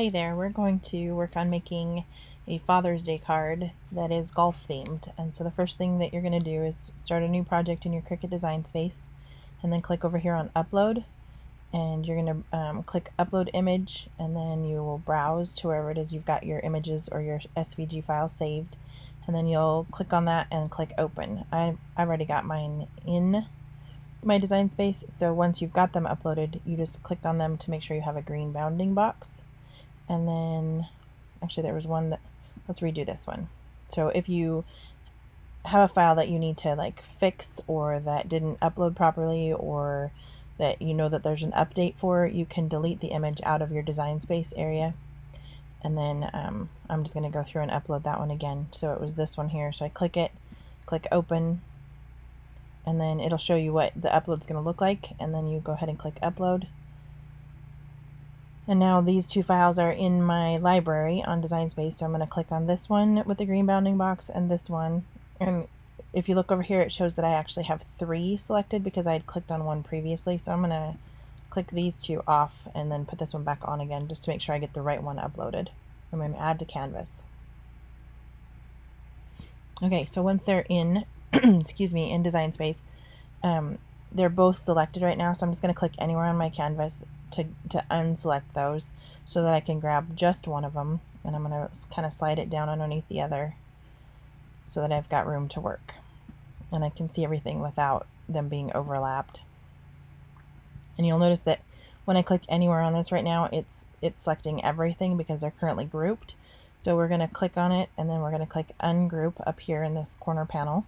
Hey there, we're going to work on making a Father's Day card that is golf themed. And so the first thing that you're going to do is start a new project in your Cricut design space and then click over here on upload, and you're going to click upload image, and then you will browse to wherever it is you've got your images or your SVG file saved, and then you'll click on that and click open. I've already got mine in my design space, so once you've got them uploaded, you just click on them to make sure you have a green bounding box. And then, actually there was one that, let's redo this one. So if you have a file that you need to like fix, or that didn't upload properly, or that you know that there's an update for, you can delete the image out of your design space area. And then I'm just going to go through and upload that one again. So it was this one here. So I click it, click open, and then it'll show you what the upload's going to look like. And then you go ahead and click upload. And now these two files are in my library on Design Space, so I'm going to click on this one with the green bounding box and this one. And if you look over here, it shows that I actually have 3 selected because I had clicked on one previously. So I'm going to click these 2 off and then put this one back on again just to make sure I get the right one uploaded. I'm going to add to canvas. Okay, so once they're in, excuse me, in Design Space, they're both selected right now, so I'm just going to click anywhere on my canvas to unselect those so that I can grab just one of them, and I'm going to kind of slide it down underneath the other so that I've got room to work and I can see everything without them being overlapped. And you'll notice that when I click anywhere on this right now, it's selecting everything because they're currently grouped. So we're going to click on it, and then we're going to click ungroup up here in this corner panel.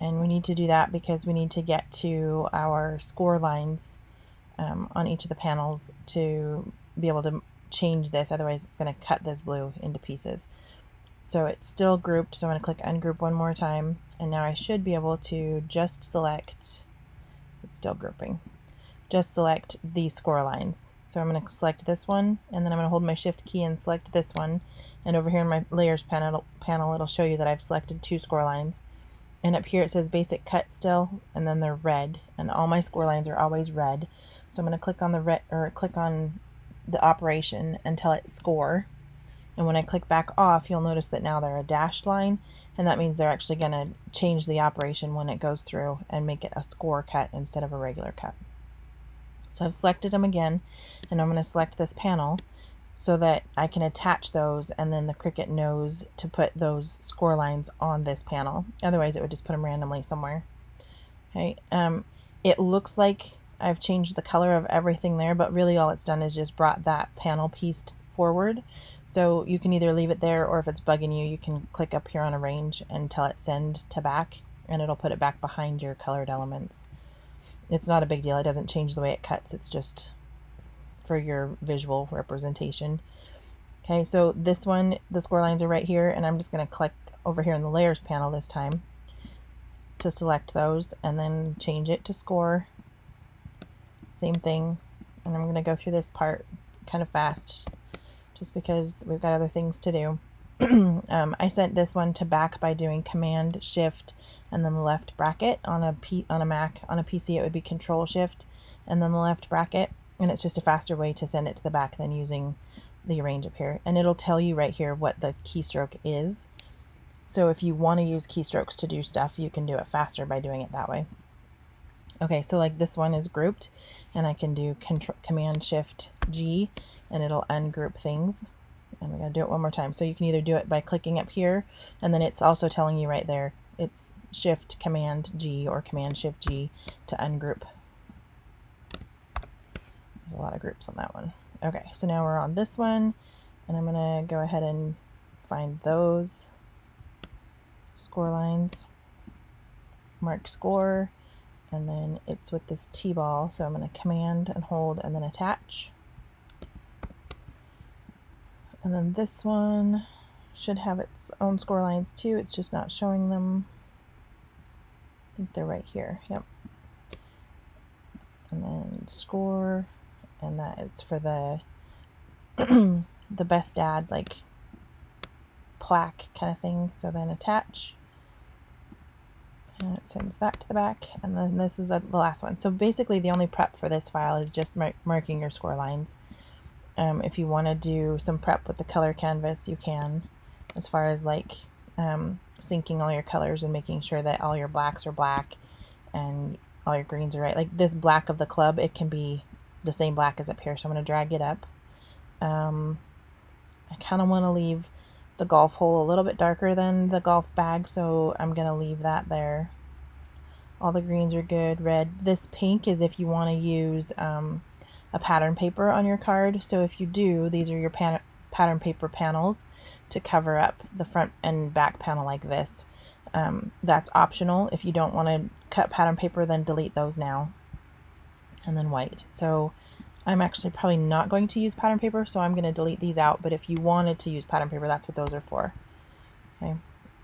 And we need to do that because we need to get to our score lines on each of the panels to be able to change this. Otherwise it's going to cut this blue into pieces. So it's still grouped, so I'm going to click ungroup one more time, and now I should be able to just select, it's still grouping, just select these score lines. So I'm going to select this one, and then I'm going to hold my shift key and select this one, and over here in my layers panel it'll show you that I've selected 2 score lines. And up here it says basic cut still, and then they're red, and all my score lines are always red. So I'm going to click on the red, or click on the operation until it's score. And when I click back off, you'll notice that now they're a dashed line, and that means they're actually going to change the operation when it goes through and make it a score cut instead of a regular cut. So I've selected them again, and I'm going to select this panel so that I can attach those, and then the Cricut knows to put those score lines on this panel. Otherwise it would just put them randomly somewhere. Okay, it looks like I've changed the color of everything there, but really all it's done is just brought that panel piece forward. So you can either leave it there, or if it's bugging you, you can click up here on arrange and tell it send to back, and it'll put it back behind your colored elements. It's not a big deal. It doesn't change the way it cuts. It's just for your visual representation. Okay, so this one, the score lines are right here, and I'm just going to click over here in the layers panel this time to select those, and then change it to score. Same thing, and I'm going to go through this part kind of fast just because we've got other things to do. I sent this one to back by doing Command Shift and then the left bracket. On a Mac, on a PC it would be Control Shift and then the left bracket, and it's just a faster way to send it to the back than using the arrange up here. And it'll tell you right here what the keystroke is. So if you want to use keystrokes to do stuff, you can do it faster by doing it that way. Okay, so like this one is grouped, and I can do Command Shift G and it'll ungroup things. And we're going to do it one more time. So you can either do it by clicking up here, and then it's also telling you right there, it's Shift Command G or Command Shift G to ungroup. There's a lot of groups on that one. Okay, so now we're on this one, and I'm going to go ahead and find those score lines, mark score, and then it's with this T-ball, so I'm going to command and hold and then attach. And then this one should have its own score lines too, it's just not showing them. I think they're right here, yep. And then score, and that is for the the best dad, like plaque kind of thing. So then attach, and it sends that to the back, and then this is the last one. So basically the only prep for this file is just marking your score lines. If you want to do some prep with the color canvas, you can, as far as like syncing all your colors and making sure that all your blacks are black and all your greens are right. Like this black of the club, it can be the same black as up here, so I'm going to drag it up. I kind of want to leave the golf hole a little bit darker than the golf bag, so I'm going to leave that there. All the greens are good. Red. This pink is if you want to use a pattern paper on your card. So if you do, these are your pattern paper panels to cover up the front and back panel like this. That's optional. If you don't want to cut pattern paper, then delete those now. And then white. So I'm actually probably not going to use pattern paper, so I'm going to delete these out. But if you wanted to use pattern paper, that's what those are for. Okay.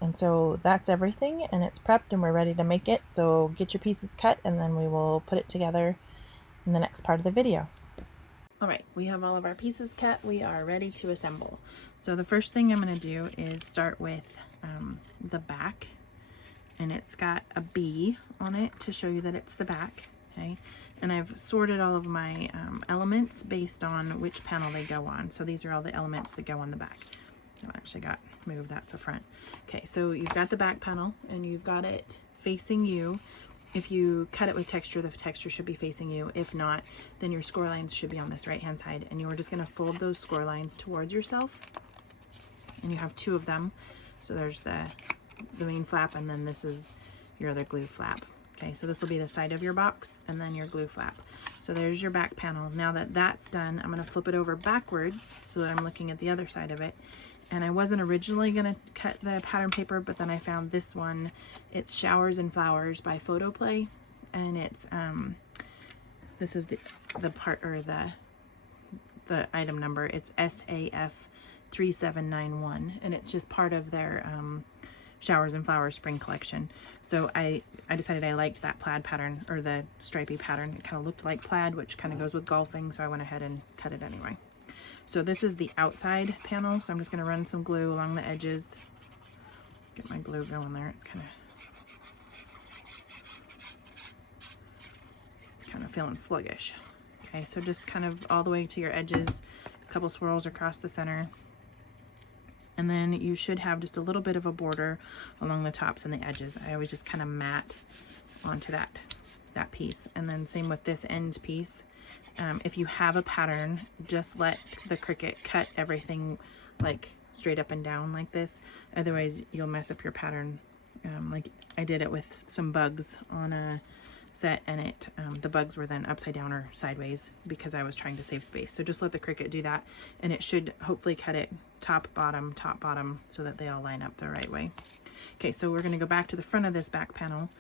And so that's everything, and it's prepped and we're ready to make it. So get your pieces cut and then we will put it together in the next part of the video. All right, we have all of our pieces cut. We are ready to assemble. So the first thing I'm going to do is start with the back, and it's got a B on it to show you that it's the back. Okay, and I've sorted all of my elements based on which panel they go on. So these are all the elements that go on the back. I actually got moved that to front. Okay, so you've got the back panel and you've got it facing you. If you cut it with texture, the texture should be facing you. If not, then your score lines should be on this right hand side, and you're just going to fold those score lines towards yourself, and you have two of them. So there's the main flap, and then this is your other glue flap. Okay, so this will be the side of your box and then your glue flap. So there's your back panel. Now that that's done, I'm going to flip it over backwards so that I'm looking at the other side of it. And I wasn't originally going to cut the pattern paper, but then I found this one. It's Showers and Flowers by Photoplay, and it's this is the part, or the item number. It's SAF 3791, and it's just part of their Showers and Flowers spring collection. So I decided I liked that plaid pattern, or the stripy pattern. It kind of looked like plaid, which kind of goes with golfing, so I went ahead and cut it anyway. So this is the outside panel, so I'm just going to run some glue along the edges. Get my glue going there. It's kind of feeling sluggish. Okay, so just kind of all the way to your edges, a couple swirls across the center. And then you should have just a little bit of a border along the tops and the edges. I always just kind of mat onto that piece. And then same with this end piece. If you have a pattern, just let the Cricut cut everything like straight up and down like this. Otherwise, you'll mess up your pattern. Like I did it with some bugs on a set, and the bugs were then upside down or sideways because I was trying to save space. So just let the Cricut do that, and it should hopefully cut it top, bottom, so that they all line up the right way. Okay, so we're going to go back to the front of this back panel.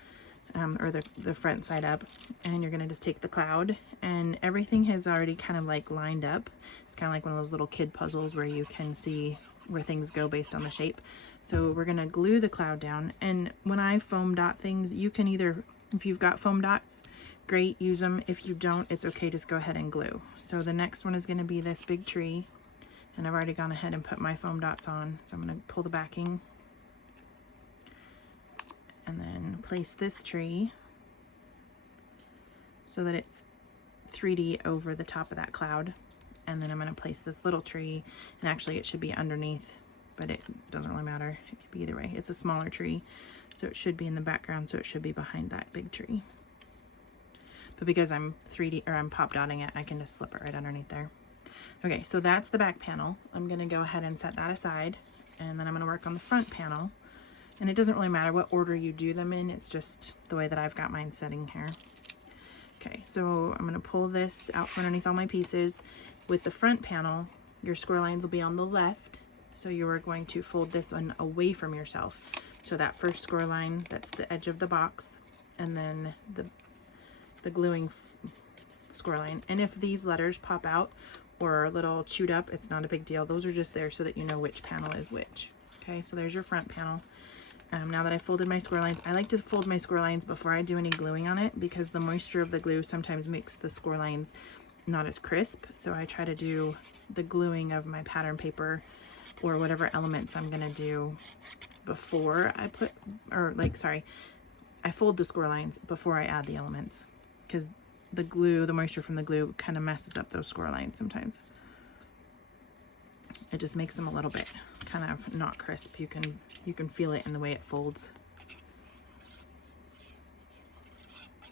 Or the front side up, and you're gonna just take the cloud, and everything has already kind of like lined up. It's kind of like one of those little kid puzzles where you can see where things go based on the shape. So we're gonna glue the cloud down, and when I foam dot things, you can either, if you've got foam dots, great, use them. If you don't, it's okay, just go ahead and glue. So the next one is gonna be this big tree, and I've already gone ahead and put my foam dots on. So I'm gonna pull the backing and then place this tree so that it's 3D over the top of that cloud. And then I'm going to place this little tree, and actually it should be underneath, but it doesn't really matter. It could be either way. It's a smaller tree, so it should be in the background, so it should be behind that big tree. But because I'm pop dotting it, I can just slip it right underneath there. Okay, so that's the back panel. I'm going to go ahead and set that aside, and then I'm going to work on the front panel. And it doesn't really matter what order you do them in, it's just the way that I've got mine setting here. Okay, so I'm going to pull this out from underneath all my pieces. With the front panel, your score lines will be on the left, so you are going to fold this one away from yourself. So that first score line, that's the edge of the box, and then the gluing score line. And if these letters pop out or are a little chewed up, it's not a big deal. Those are just there so that you know which panel is which. Okay, so there's your front panel. Now that I folded my score lines, I like to fold my score lines before I do any gluing on it, because the moisture of the glue sometimes makes the score lines not as crisp. So I try to do the gluing of my pattern paper or whatever elements I'm gonna do before I put, I fold the score lines before I add the elements, because the glue, the moisture from the glue kind of messes up those score lines sometimes. It just makes them a little bit kind of not crisp. You can feel it in the way it folds.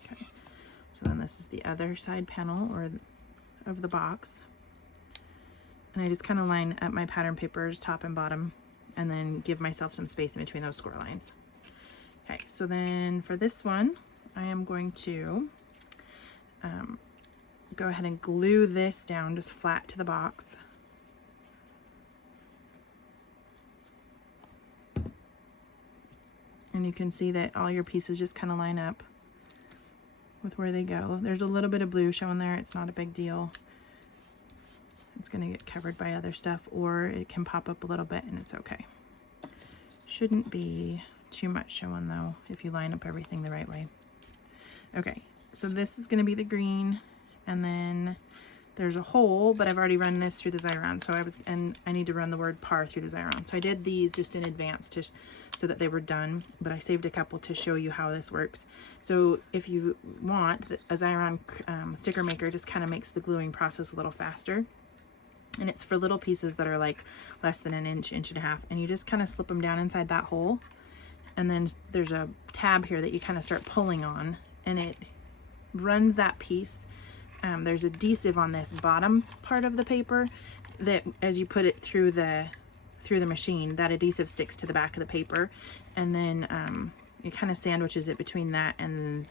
Okay, so then this is the other side panel or of the box. And I just kind of line up my pattern papers top and bottom and then give myself some space in between those score lines. Okay, so then for this one, I am going to go ahead and glue this down just flat to the box. And you can see that all your pieces just kind of line up with where they go. There's a little bit of blue showing there. It's not a big deal. It's going to get covered by other stuff, or it can pop up a little bit and it's okay. Shouldn't be too much showing though if you line up everything the right way. Okay, so this is going to be the green, and then there's a hole, but I've already run this through the Xyron, so I need to run the word par through the Xyron. So I did these just in advance so that they were done, but I saved a couple to show you how this works. So if you want, a Xyron sticker maker just kind of makes the gluing process a little faster. And it's for little pieces that are like less than an inch, inch and a half, and you just kind of slip them down inside that hole. And then there's a tab here that you kind of start pulling on, and it runs that piece. There's adhesive on this bottom part of the paper that as you put it through the machine, that adhesive sticks to the back of the paper, and then it kind of sandwiches it between that and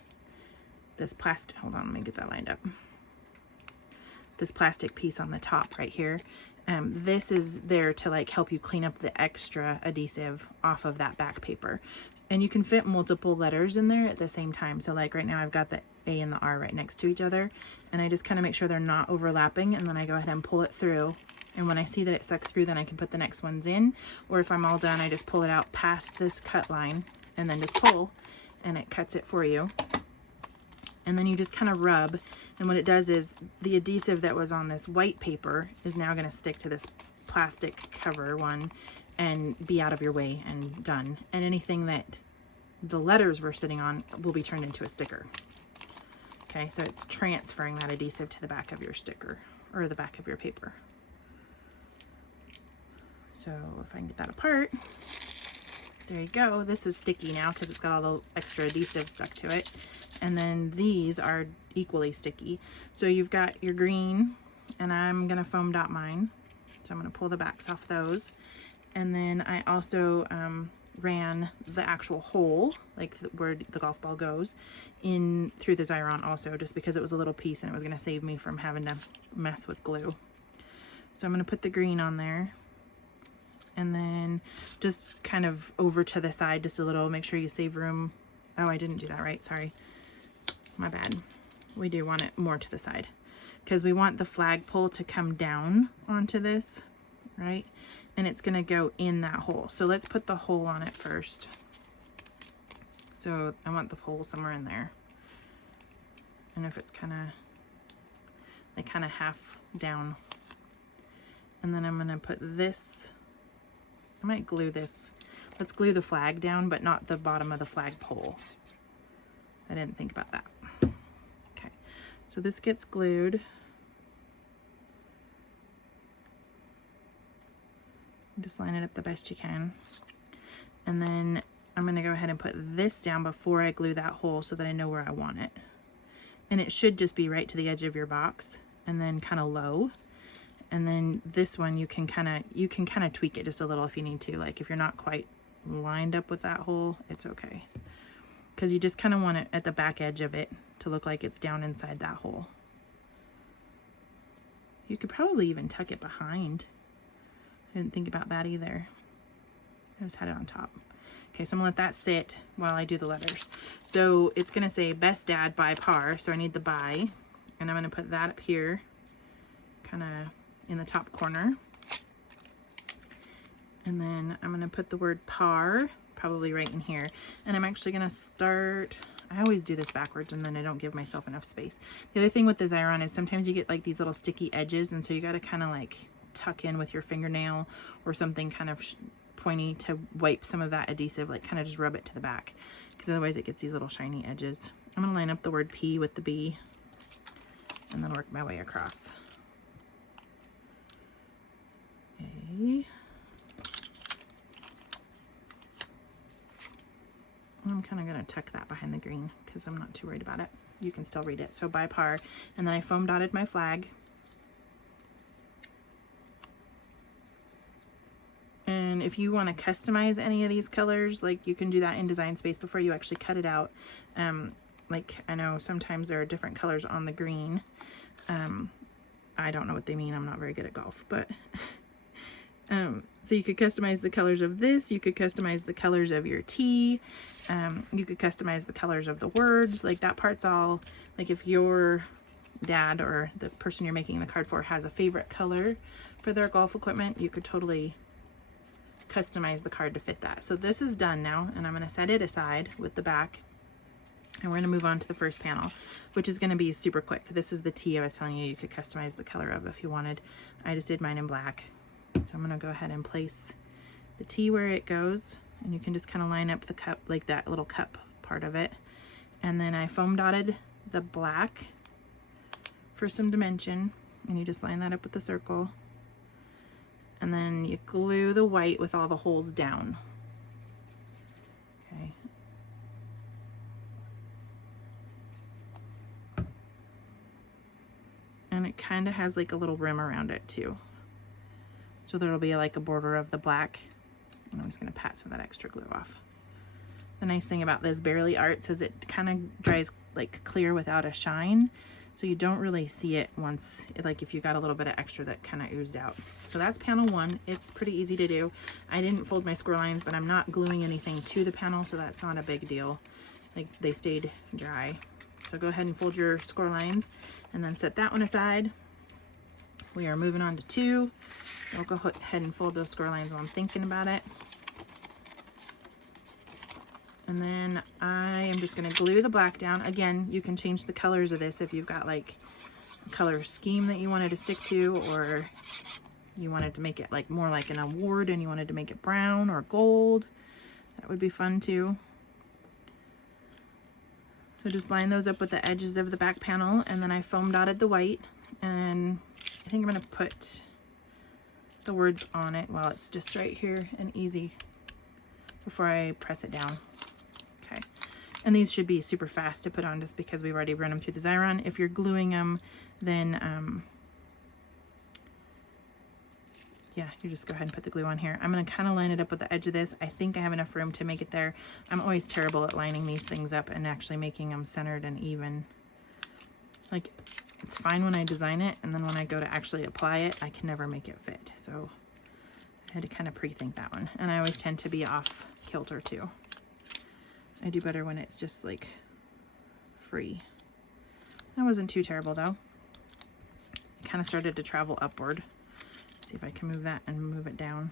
this plastic. Hold on, let me get that lined up. This plastic piece on the top right here. This is there to like help you clean up the extra adhesive off of that back paper. And you can fit multiple letters in there at the same time. So like right now I've got the A and the R right next to each other, and I just kind of make sure they're not overlapping, and then I go ahead and pull it through. And when I see that it's stuck through, then I can put the next ones in. Or if I'm all done, I just pull it out past this cut line and then just pull, and it cuts it for you. And then you just kind of rub, and what it does is the adhesive that was on this white paper is now going to stick to this plastic cover one and be out of your way and done. And anything that the letters were sitting on will be turned into a sticker. Okay, so it's transferring that adhesive to the back of your sticker or the back of your paper. So if I can get that apart, there you go. This is sticky now because it's got all the extra adhesive stuck to it. And then these are equally sticky. So you've got your green, and I'm gonna foam dot mine. So I'm gonna pull the backs off those. And then I also ran the actual hole, like where the golf ball goes, in through the Xyron also, just because it was a little piece and it was gonna save me from having to mess with glue. So I'm gonna put the green on there. And then just kind of over to the side just a little, make sure you save room. Oh, I didn't do that right, sorry. My bad. We do want it more to the side because we want the flagpole to come down onto this, right? And it's gonna go in that hole. So let's put the hole on it first. So I want the hole somewhere in there. And if it's kind of half down. And then I'm gonna put this, I might glue this. Let's glue the flag down, but not the bottom of the flagpole. I didn't think about that. Okay, so this gets glued. Just line it up the best you can. And then I'm gonna go ahead and put this down before I glue that hole so that I know where I want it. And it should just be right to the edge of your box and then kind of low. And then this one you can kind of tweak it just a little if you need to. Like if you're not quite lined up with that hole, it's okay. Because you just kind of want it at the back edge of it to look like it's down inside that hole. You could probably even tuck it behind. I didn't think about that either. I just had it on top. Okay, so I'm gonna let that sit while I do the letters. So it's gonna say Best Dad by Par, so I need the by, and I'm gonna put that up here, kind of in the top corner. And then I'm gonna put the word par probably right in here. And I'm actually gonna start, I always do this backwards and then I don't give myself enough space. The other thing with the Xyron is sometimes you get like these little sticky edges, and so you gotta kind of like tuck in with your fingernail or something kind of pointy to wipe some of that adhesive, like kind of just rub it to the back, because otherwise it gets these little shiny edges. I'm gonna line up the word P with the B and then work my way across. A see. I'm kind of going to tuck that behind the green because I'm not too worried about it. You can still read it. So by par, and then I foam dotted my flag. And if you want to customize any of these colors, like you can do that in Design Space before you actually cut it out. Like I know sometimes there are different colors on the green. I don't know what they mean. I'm not very good at golf, but so you could customize the colors of this. You could customize the colors of your tee. You could customize the colors of the words. Like that part's all, like if your dad or the person you're making the card for has a favorite color for their golf equipment, you could totally customize the card to fit that. So this is done now, and I'm going to set it aside with the back, and we're going to move on to the first panel, which is going to be super quick. This is the tee I was telling you you could customize the color of if you wanted. I just did mine in black. So I'm going to go ahead and place the tee where it goes, and you can just kind of line up the cup, like that little cup part of it. And then I foam dotted the black for some dimension, and you just line that up with the circle. And then you glue the white with all the holes down. Okay. And it kind of has like a little rim around it too. So there'll be like a border of the black. And I'm just gonna pat some of that extra glue off. The nice thing about this Barely Arts is it kind of dries like clear without a shine. So you don't really see it once, like if you got a little bit of extra that kind of oozed out. So that's panel one. It's pretty easy to do. I didn't fold my score lines, but I'm not gluing anything to the panel, so that's not a big deal. Like they stayed dry. So go ahead and fold your score lines and then set that one aside. We are moving on to two. So I'll go ahead and fold those score lines while I'm thinking about it. And then I am just gonna glue the black down. Again, you can change the colors of this if you've got like a color scheme that you wanted to stick to, or you wanted to make it like more like an award and you wanted to make it brown or gold. That would be fun too. So just line those up with the edges of the back panel, and then I foam dotted the white, and I think I'm gonna put the words on it while it's just right here and easy before I press it down. Okay, and these should be super fast to put on just because we've already run them through the Xyron. If you're gluing them, then yeah, you just go ahead and put the glue on here. I'm gonna kind of line it up with the edge of this. I think I have enough room to make it there. I'm always terrible at lining these things up and actually making them centered and even. Like, it's fine when I design it, and then when I go to actually apply it, I can never make it fit. So I had to kind of pre-think that one. And I always tend to be off kilter too. I do better when it's just like free. That wasn't too terrible though. It kind of started to travel upward. Let's see if I can move that and move it down.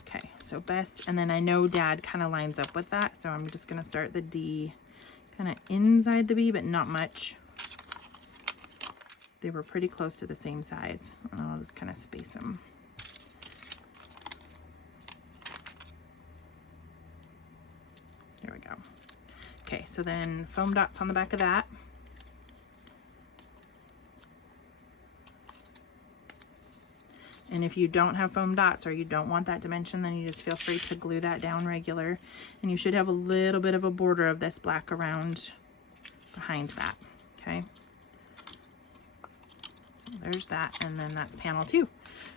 Okay, so best, and then I know Dad kind of lines up with that, so I'm just gonna start the D kind of inside the B, but not much. They were pretty close to the same size. I'll just kind of space them. There we go. Okay, so then foam dots on the back of that. And if you don't have foam dots or you don't want that dimension, then you just feel free to glue that down regular. And you should have a little bit of a border of this black around behind that, okay? So there's that, and then that's panel 2.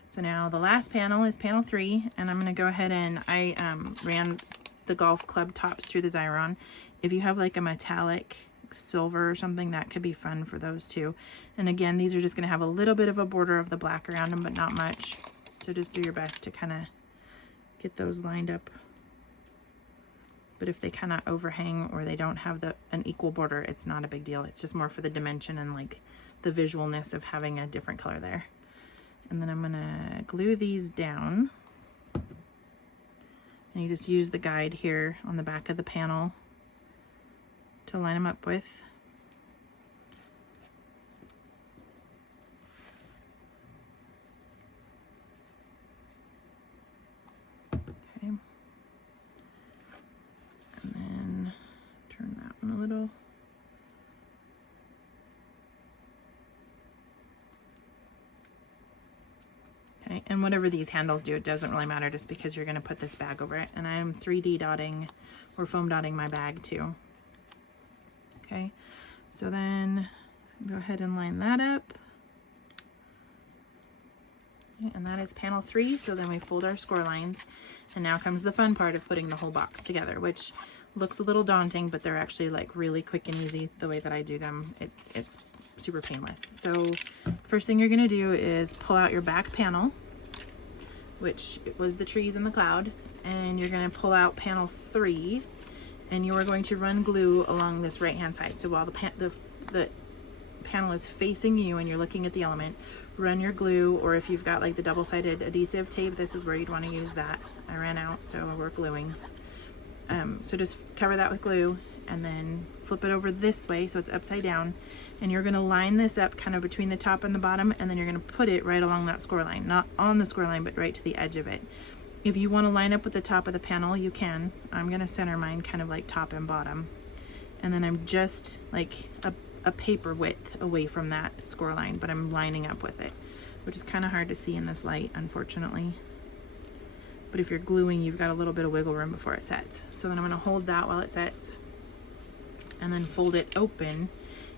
So now the last panel is panel 3, and I'm gonna go ahead and I ran the golf club tops through the Xyron. If you have like a metallic silver or something, that could be fun for those too. And again, these are just going to have a little bit of a border of the black around them, but not much. So just do your best to kind of get those lined up. But if they kind of overhang or they don't have an equal border, it's not a big deal. It's just more for the dimension and like the visualness of having a different color there. And then I'm gonna glue these down. And you just use the guide here on the back of the panel to line them up with. Okay. And then turn that one a little. and whatever these handles do, it doesn't really matter just because you're going to put this bag over it. And I am 3D dotting or foam dotting my bag too. Okay, so then go ahead and line that up. Okay, and that is panel 3. So then we fold our score lines, and now comes the fun part of putting the whole box together, which looks a little daunting, but they're actually like really quick and easy the way that I do them. It's super painless. So first thing you're going to do is pull out your back panel, which was the trees and the cloud, and you're going to pull out panel 3, and you are going to run glue along this right hand side. So while the panel is facing you and you're looking at the element, run your glue, or if you've got like the double-sided adhesive tape, this is where you'd want to use that. I ran out, so we're gluing. So just cover that with glue and then flip it over this way so it's upside down, and you're going to line this up kind of between the top and the bottom, and then you're going to put it right along that score line, not on the score line but right to the edge of it. If you want to line up with the top of the panel, you can. I'm going to center mine kind of like top and bottom, and then I'm just like a paper width away from that score line, but I'm lining up with it, which is kind of hard to see in this light, unfortunately. But if you're gluing, you've got a little bit of wiggle room before it sets. So then I'm going to hold that while it sets and then fold it open.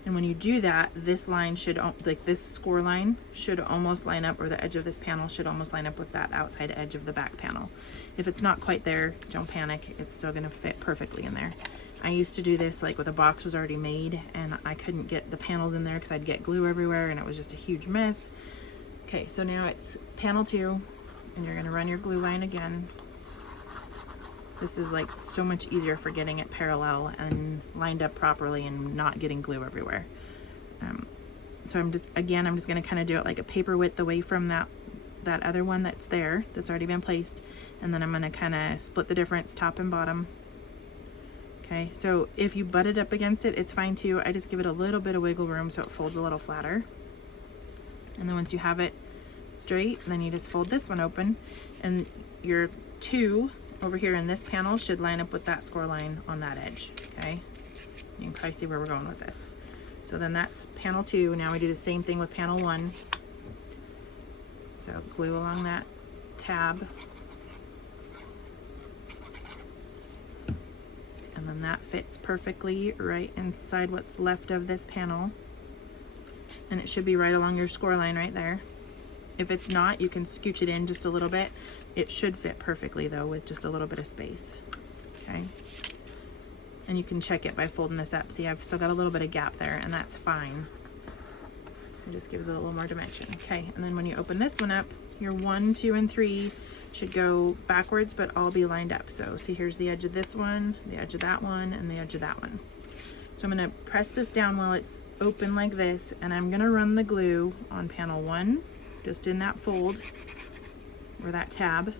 And when you do that, this line should, like this score line should almost line up, or the edge of this panel should almost line up with that outside edge of the back panel. If it's not quite there, don't panic. It's still going to fit perfectly in there. I used to do this like with a box was already made, and I couldn't get the panels in there because I'd get glue everywhere and it was just a huge mess. Okay, so now it's panel 2. And you're going to run your glue line again. This is like so much easier for getting it parallel and lined up properly and not getting glue everywhere. So I'm just going to kind of do it like a paper width away from that other one that's there, that's already been placed. And then I'm going to kind of split the difference, top and bottom. Okay, so if you butt it up against it, it's fine too. I just give it a little bit of wiggle room so it folds a little flatter. And then once you have it straight, then you just fold this one open, and your 2 over here in this panel should line up with that score line on that edge. Okay, you can probably see where we're going with this. So then that's panel 2. Now we do the same thing with panel 1. So glue along that tab, and then that fits perfectly right inside what's left of this panel, and it should be right along your score line right there. If it's not, you can scooch it in just a little bit. It should fit perfectly though with just a little bit of space. Okay, and you can check it by folding this up. See, I've still got a little bit of gap there, and that's fine. It just gives it a little more dimension. Okay, and then when you open this one up, your 1, 2, and 3 should go backwards but all be lined up. So see, here's the edge of this one, the edge of that one, and the edge of that one. So I'm going to press this down while it's open like this, and I'm going to run the glue on panel 1 just in that fold or that tab.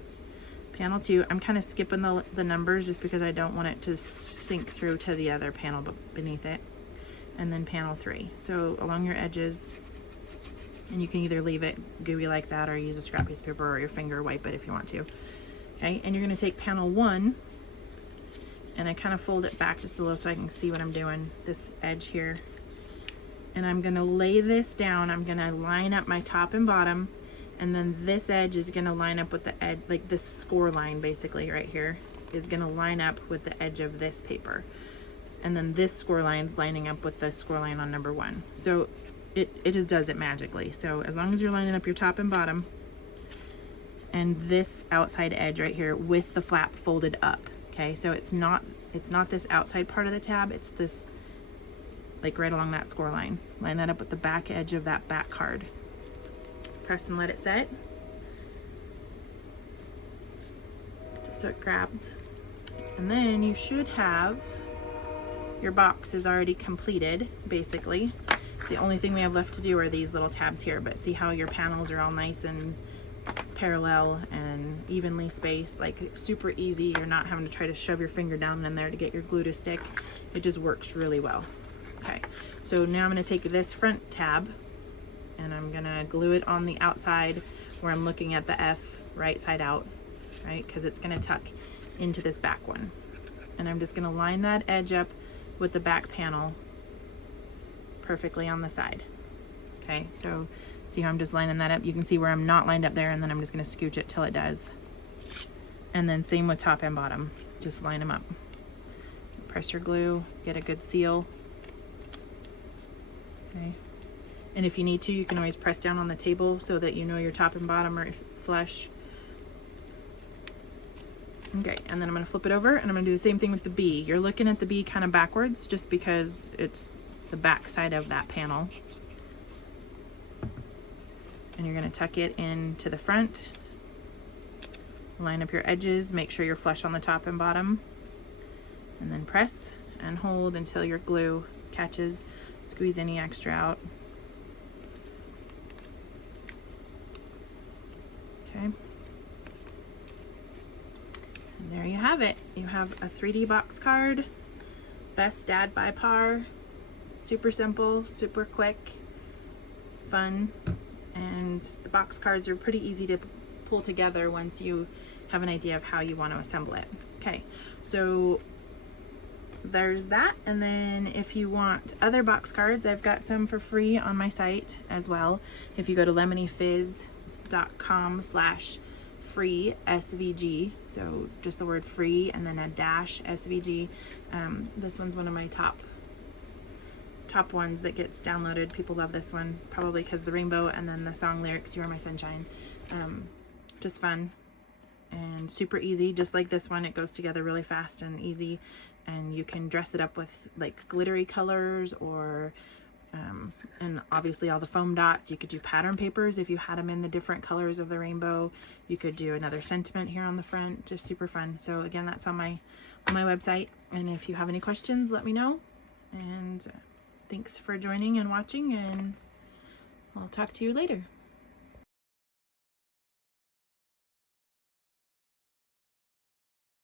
Panel 2, I'm kind of skipping the numbers just because I don't want it to sink through to the other panel beneath it. And then panel 3. So along your edges, and you can either leave it gooey like that or use a scrap piece of paper or your finger, wipe it if you want to. Okay, and you're going to take panel 1, and I kind of fold it back just a little so I can see what I'm doing, this edge here. And I'm going to lay this down. I'm going to line up my top and bottom, and then this edge is going to line up with the edge, like this score line basically right here is going to line up with the edge of this paper, and then this score line's lining up with the score line on number 1. So it just does it magically. So as long as you're lining up your top and bottom and this outside edge right here with the flap folded up. Okay, so it's not this outside part of the tab, it's this like right along that score line. Line that up with the back edge of that back card. Press and let it set just so it grabs. And then you should have your box is already completed basically. The only thing we have left to do are these little tabs here, but see how your panels are all nice and parallel and evenly spaced, like super easy. You're not having to try to shove your finger down in there to get your glue to stick. It just works really well. Okay, so now I'm going to take this front tab and I'm going to glue it on the outside where I'm looking at the F right side out, right, because it's going to tuck into this back one. And I'm just going to line that edge up with the back panel perfectly on the side. Okay, so see how I'm just lining that up? You can see where I'm not lined up there, and then I'm just gonna scooch it till it does. And then same with top and bottom, just line them up. Press your glue, get a good seal. Okay, and if you need to, you can always press down on the table so that you know your top and bottom are flush. Okay, and then I'm gonna flip it over, and I'm gonna do the same thing with the B. You're looking at the B kind of backwards just because it's the back side of that panel. And you're gonna tuck it into the front. Line up your edges, make sure you're flush on the top and bottom. And then press and hold until your glue catches. Squeeze any extra out. Okay. And there you have it. You have a 3D box card. Best Dad by Par. Super simple, super quick, fun, and the box cards are pretty easy to pull together once you have an idea of how you want to assemble it. Okay, so there's that. And then if you want other box cards, I've got some for free on my site as well. If you go to lemonyfizz.com/free SVG, so just the word free and then a dash SVG. This one's one of my top ones that gets downloaded. People love this one, probably because the rainbow and then the song lyrics, You Are My Sunshine. Just fun and super easy. Just like this one, it goes together really fast and easy, and you can dress it up with like glittery colors or and obviously all the foam dots. You could do pattern papers if you had them in the different colors of the rainbow. You could do another sentiment here on the front. Just super fun. So again, that's on my website, and if you have any questions, let me know. And thanks for joining and watching, and I'll talk to you later.